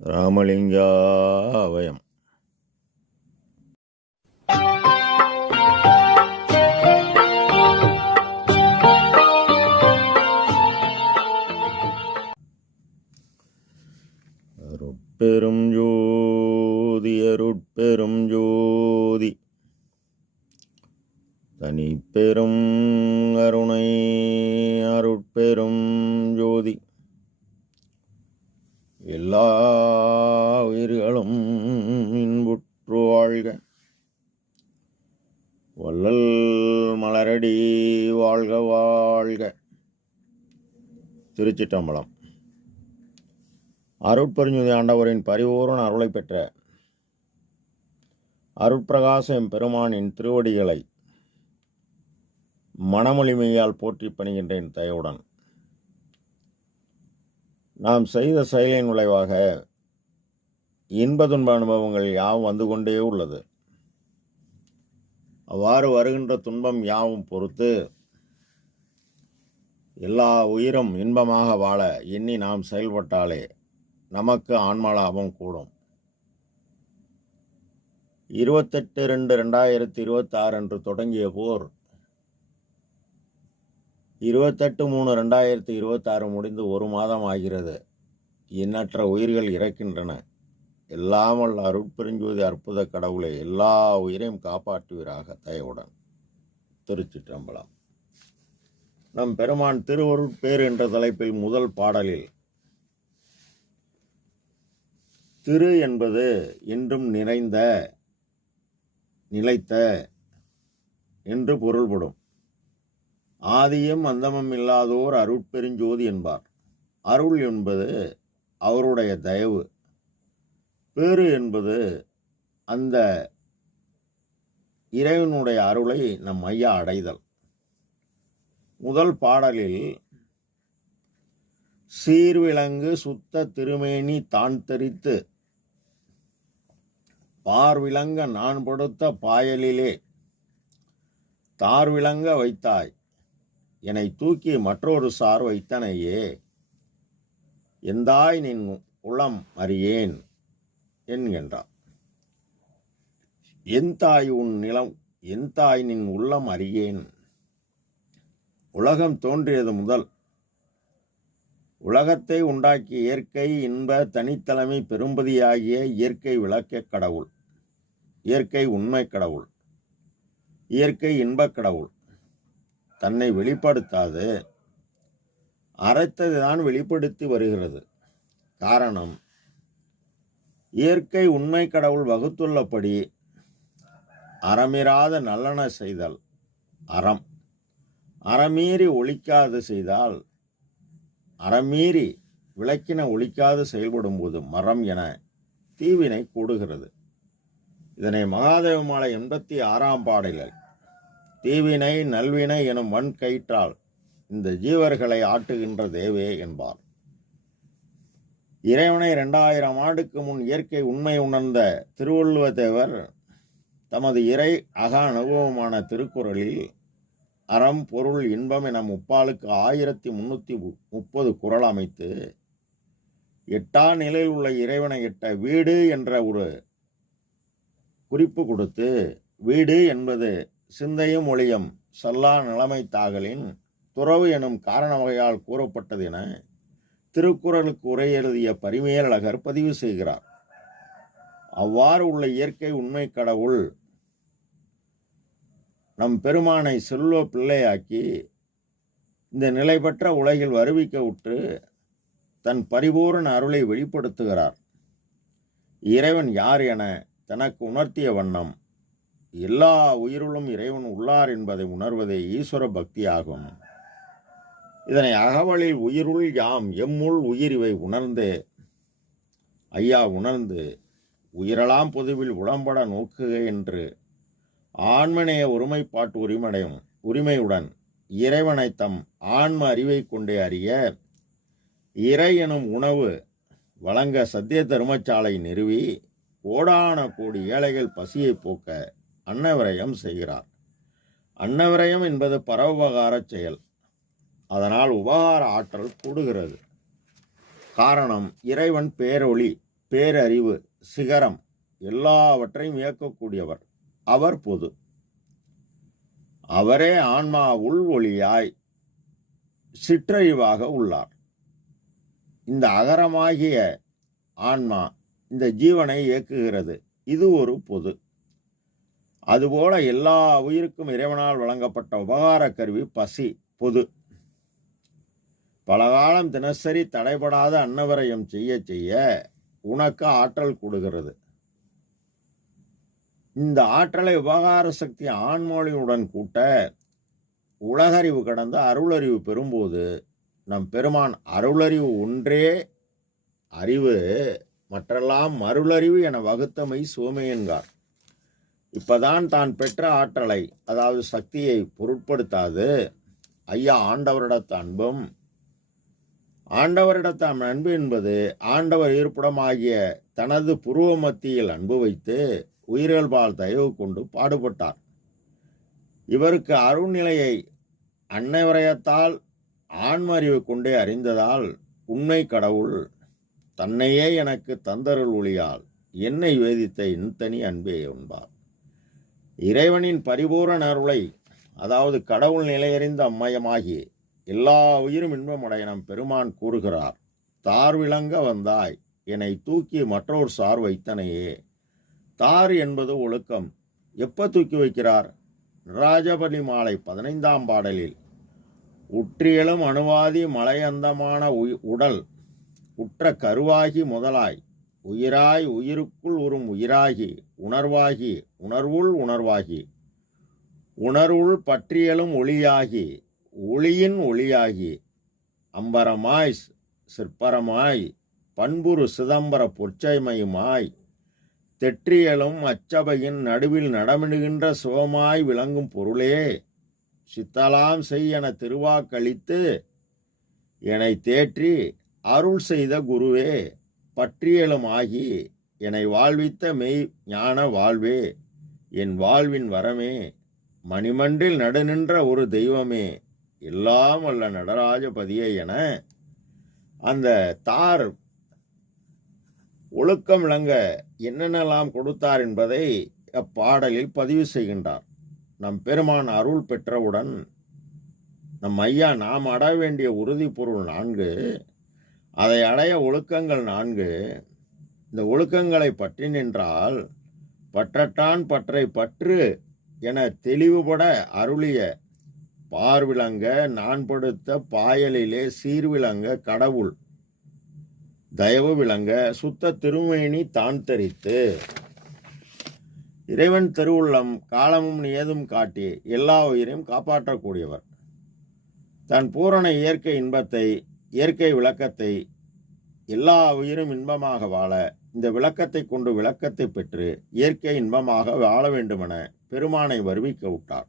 ராமலிங்காவயம். அருட்பெரும் ஜோதி அருட்பெரும் ஜோதி தனிப்பெரும் கருணை அருட்பெரும் ஜோதி எல்லா உயிர்களும் இன்புற்று வாழ்க. வள்ளல் மலரடி வாழ்க வாழ்க. திருச்சிற்றம்பலம். அருட்பெருஞ்சுதி ஆண்டவரின் பரிபூரண அருளை பெற்ற அருட்பிரகாச எம்பெருமானின் திருவடிகளை மனமொழிமையால் போற்றி பணிகின்றேன் தயவுடன். நாம் செய்த செயலின் விளைவாக இன்ப துன்ப அனுபவங்கள் யாவும் வந்து கொண்டே உள்ளது. அவ்வாறு வருகின்ற துன்பம் யாவும் பொறுத்து எல்லா உயிரும் இன்பமாக வாழ எண்ணி நாம் செயல்பட்டாலே நமக்கு ஆன்மலாபம் கூடும். 28/2/2026 அன்று தொடங்கிய போர் 28/3/2026 முடிந்து ஒரு மாதம் ஆகிறது. எண்ணற்ற உயிர்கள் இறக்கின்றன. எல்லாமல் அருட்பெருஞ்சோதி அற்புத கடவுளை எல்லா உயிரையும் காப்பாற்றுவீராக தயவுடன். திருச்சிற்றம்பலம். நம் பெருமான் திருவருட்பேறு என்ற தலைப்பில் முதல் பாடலில் திரு என்பது என்றும் நிறைந்த நிலைத்த என்று பொருள்படும். ஆதியும் அந்தமும் இல்லாதோர் அருட்பெருஞ்சோதி என்பார். அருள் என்பது அவருடைய தயவு. பேறு என்பது அந்த இறைவனுடைய அருளை நம் ஐயா அடைதல். முதல் பாடலில் சீர்விளங்கு சுத்த திருமேனி தான் தெரித்து பார்விளங்க நான் படுத்த பாயலிலே தார்விளங்க வைத்தாய் என்னை தூக்கி மற்றொரு சார் வைத்தனையே எந்தாய் நின் உளம் அறியேன் என்கின்றார். என் தாய் நின் உள்ளம் அறியேன். உலகம் தோன்றியது முதல் உலகத்தை உண்டாக்கிய இயற்கை இன்ப தனித்தலைமை பெரும்பதியாகிய இயற்கை விளக்க கடவுள், இயற்கை உண்மை கடவுள், இயற்கை இன்பக் கடவுள் தன்னை வெளிப்படுத்தாது அறத்தைதான் வெளிப்படுத்தி வருகிறது. காரணம், இயற்கை உண்மை கடவுள் வகுத்துள்ளபடி அறமிராத நல்லன செய்தல் அறம், அறமீறி ஒழிக்காது செய்தால், அறமீறி விளக்கின ஒழிக்காது செயல்படும் போது மரம் என தீவினை கூடுகிறது. இதனை மகாதேவ மாலை 86ஆம் பாடலில் தீவினை நல்வினை எனும் வன் கயிற்றால் இந்த ஜீவர்களை ஆட்டுகின்ற தேவே என்பார். இறைவனை 2000 ஆண்டுக்கு முன் இயற்கை உண்மை உணர்ந்த திருவள்ளுவ தேவர் தமது இறை அக அனுபவமான திருக்குறளில் அறம் பொருள் இன்பம் என முப்பாலுக்கு 1330 குறள் அமைத்து எட்டா நிலையில் உள்ள இறைவனை எட்ட வீடு என்ற ஒரு குறிப்பு கொடுத்து, வீடு என்பது சிந்தையும் ஒளியும் சல்லா நிலைமை தாகலின் துறவு எனும் காரண வகையால் கூறப்பட்டது என திருக்குறளுக்கு உரை எழுதிய பரிமேலழகர் பதிவு செய்கிறார். அவ்வாறு உள்ள இயற்கை உண்மை கடவுள் நம் பெருமானை செல்வ பிள்ளையாக்கி இந்த நிலை பெற்ற உலகில் வருவிக்க விட்டு தன் பரிபூரண அருளை வெளிப்படுத்துகிறார். இறைவன் யார் என தனக்கு உணர்த்திய வண்ணம் எல்லா உயிருளும் இறைவன் உள்ளார் என்பதை உணர்வதே ஈஸ்வர பக்தியாகும். இதனை அகவலில் உயிருள் யாம் எம்முள் உயிர் இவை உணர்ந்தே ஐயா உணர்ந்து உயிரெல்லாம் பொதுவில் உளம்பட நோக்குக என்று ஆன்மநேய ஒருமைப்பாட்டு உரிமையுடன் இறைவனை தம் ஆன்ம அறிவை கொண்டே அறிய இறை எனும் உணவு வழங்க சத்திய தர்மசாலை நிறுவி கோடான கோடி ஏழைகள் பசியை போக்க அன்னவிரயம் செய்கிறார். அன்னவிரயம் என்பது பரோபகார செயல். அதனால் உபகார ஆற்றல் கூடுகிறது. காரணம், இறைவன் பேரொளி, பேரறிவு, சிகரம் எல்லாவற்றையும் இயக்கக்கூடியவர். அவர் பொது. அவரே ஆன்மா உள் ஒளியாய் சிற்றறிவாக உள்ளார். இந்த அகரமாகிய ஆன்மா இந்த ஜீவனை இயக்குகிறது. இது ஒரு பொது. அதுபோல எல்லா உயிருக்கும் இறைவனால் வழங்கப்பட்ட உபகார கருவி பசி பொது. பலகாலம் தினசரி தடைபடாத அன்னவரையும் செய்ய செய்ய உனக்கு ஆற்றல் கூடுகிறது. இந்த ஆற்றலை உபகார சக்தி ஆண்மொழியுடன் கூட்ட உலகறிவு கடந்த அருளறிவு பெறும்போது நம் பெருமான் அருளறிவு ஒன்றே அறிவு, மற்றெல்லாம் மருளறிவு என வகுத்தமை சுவமே என்கார். இப்பதான் தான் பெற்ற ஆற்றலை, அதாவது சக்தியை பொருட்படுத்தாது ஐயா ஆண்டவரிடத்த அன்பும், ஆண்டவரிடத்த அன்பு என்பது ஆண்டவர் இருப்பிடமாகிய தனது புருவ மத்தியில் அன்பு வைத்து உயிர்கள்பால் தயவு கொண்டு பாடுபட்டார். இவருக்கு அருள்நிலையை அன்னைவரையத்தால் ஆன்மறிவு கொண்டே அறிந்ததால் உண்மை கடவுள் தன்னையே எனக்கு தந்தருள் ஒளியால் என்னை வேதித்த இன்தனி அன்பே என்பார். இறைவனின் பரிபூரண அருளை, அதாவது கடவுள் நிலையறிந்த அம்மயமாகி எல்லா உயிரும் இன்பமடைய நம் பெருமான் கூறுகிறார். தார் விளங்க வந்தாய் என்னை தூக்கி மற்றொரு சார் வைத்தனையே. தார் என்பது ஒழுக்கம். எப்ப தூக்கி வைக்கிறார்? நடராஜபலி மாலை 15ஆம் பாடலில் உற்றியலும் அணுவாதி மலையந்தமான உடல் உற்ற கருவாகி முதலாய் உயிராய் உயிருக்குள் உறும் உயிராகி உணர்வாகி உணர்வுள் உணர்வாகி உணர்வுள் பற்றியலும் ஒளியாகி ஒளியின் ஒளியாகி அம்பரமாய் சிற்பரமாய் பண்புரு சிதம்பர பொற்சைமையுமாய் தெற்றியலும் அச்சபையின் நடுவில் நடமிடுகின்ற சிவமாய் விளங்கும் பொருளே, சித்தலாம் செய் என திருவாக்களித்து என்னை தேற்றி அருள் செய்த குருவே, பற்றியலும் ஆகி என்னை வாழ்வித்த மெய் ஞான வாழ்வே, என் வாழ்வின் வரமே, மணிமன்றில் நடுநின்ற ஒரு தெய்வமே, எல்லாம் வல்ல நடராஜபதியே என அந்த தார் ஒழுக்கம் விளங்க என்னென்னலாம் கொடுத்தார் என்பதை அப்பாடலில் பதிவு செய்கின்றார். நம் பெருமான் அருள் பெற்றவுடன் நம் ஐயா நாம் அடைய வேண்டிய உறுதி பொருள் 4, அதை அடைய ஒழுக்கங்கள் 4. இந்த ஒழுக்கங்களை பற்றி நின்றால் பற்றட்டான் பற்றை பற்று என தெளிவுபட அருளிய பார்விளங்க நான்படுத்த பாயலிலே சீர்விளங்க கடவுள் தயவு விளங்க சுத்த திருமேனி தான் தரித்து இறைவன் திருவுள்ளம் காலமும் ஏதும் காட்டி எல்லா உயிரையும் காப்பாற்றக்கூடியவர். தன் பூரண இயற்கை இன்பத்தை, இயற்கை விளக்கத்தை எல்லா உயிரும் இன்பமாக வாழ இந்த விளக்கத்தை கொண்டு விளக்கத்தை பெற்று இயற்கை இன்பமாக வாழ வேண்டுமென பெருமானை வருவிக்க விட்டார்.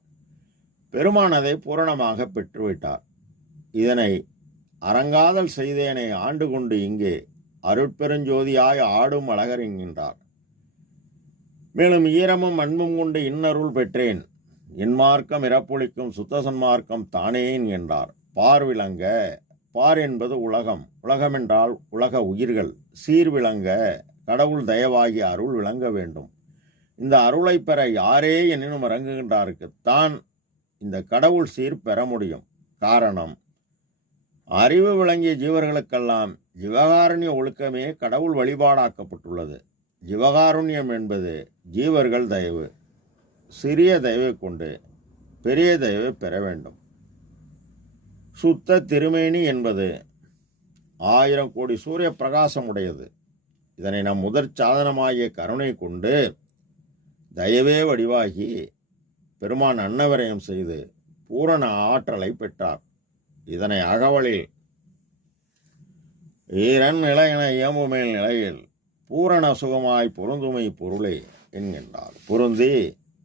பெருமான் அதை பூரணமாக பெற்றுவிட்டார். இதனை அரங்காதல் செய்தேனை ஆண்டு கொண்டு இங்கே அருட்பெருஞ்சோதியாய் ஆடும் அழகர் என்கின்றார். மேலும் ஈரமும் அன்பும் கொண்டு இன்னருள் பெற்றேன், என் மார்க்கம் இறப்பொழிக்கும் சுத்த சன்மார்க்கம் தானேன் என்றார். பார்விளங்க, பார் என்பது உலகம், உலகம் என்றால் உலக உயிர்கள். சீர்விளங்க, கடவுள் தயவாகி அருள் விளங்க வேண்டும். இந்த அருளை பெற யாரே எனினும் இறங்குகின்றாருக்குத்தான் இந்த கடவுள் சீர் பெற முடியும். காரணம், அறிவு விளங்கிய ஜீவர்களுக்கெல்லாம் ஜீவகாருண்ய ஒழுக்கமே கடவுள் வழிபாடாக்கப்பட்டுள்ளது. ஜீவகாருண்யம் என்பது ஜீவர்கள் தயவு. சிறிய தயவை கொண்டு பெரிய தயவை பெற வேண்டும். சுத்த திருமேனி என்பது 1000 கோடி சூரிய பிரகாசம் உடையது. இதனை நம் முதற் சாதனமாகிய கருணை கொண்டு தயவே வடிவாகி பெருமான் அன்னவரையும் செய்து பூரண ஆற்றலை பெற்றார். இதனை அகவலில் ஈரன் நிலையென இயம்புமேல் நிலையில் பூரண சுகமாய் பொருந்துமை பொருளே என்கின்றார். பொருந்தி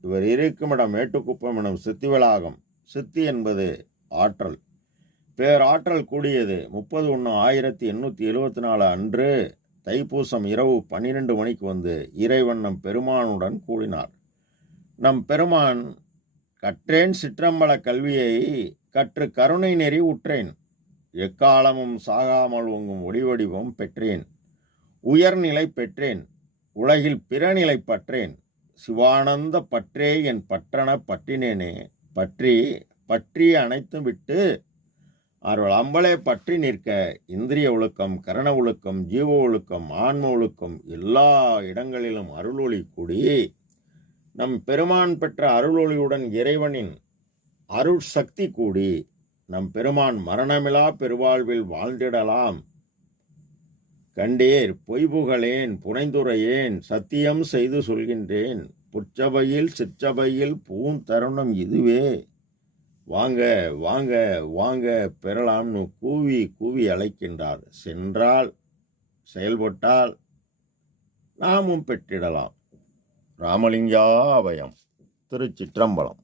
இவர் இருக்குமிடம் மேட்டுக்குப்பம் எனும் சித்தி வளாகம். சித்தி என்பது ஆற்றல், பேராற்றல் கூடியது. 30/1/1874 அன்று தைப்பூசம் இரவு 12 மணிக்கு வந்து இறைவன் நம் பெருமானுடன் கூடினார். நம் பெருமான் கற்றேன் சிற்றம்பல கல்வியை கற்று கருணை நெறி உற்றேன், எக்காலமும் சாகாமல் ஓங்கும் ஒளிவடிவம் பெற்றேன், உயர்நிலை பெற்றேன், உலகில் பிறநிலை பற்றேன், சிவானந்த பற்றே என் பற்றன பற்றினேனே, பற்றி பற்றி அனைத்தும் விட்டு அவர்கள் அம்பலே பற்றி நிற்க இந்திரிய ஒழுக்கம், கரண ஒழுக்கம், ஜீவ ஒழுக்கம், ஆன்ம ஒழுக்கம் எல்லா இடங்களிலும் அருளொளி கூடி நம் பெருமான் பெற்ற அருளொளியுடன் இறைவனின் அருள் சக்தி கூடி நம் பெருமான் மரணமிலா பெருவாழ்வில் வாழ்ந்திடலாம். கண்டேர் பொய்புகளேன் புனைந்துரையேன் சத்தியம் செய்து சொல்கின்றேன், புற்றபையில் சிற்றபையில் பூந்தருணம் இதுவே, வாங்க வாங்க வாங்க பெறலாம்னு கூவி கூவி அழைக்கின்றார். சென்றால் செயல்பட்டால் நாமும் பெற்றிடலாம். ராமலிங்கா அபயம். திருச்சிற்றம்பலம்.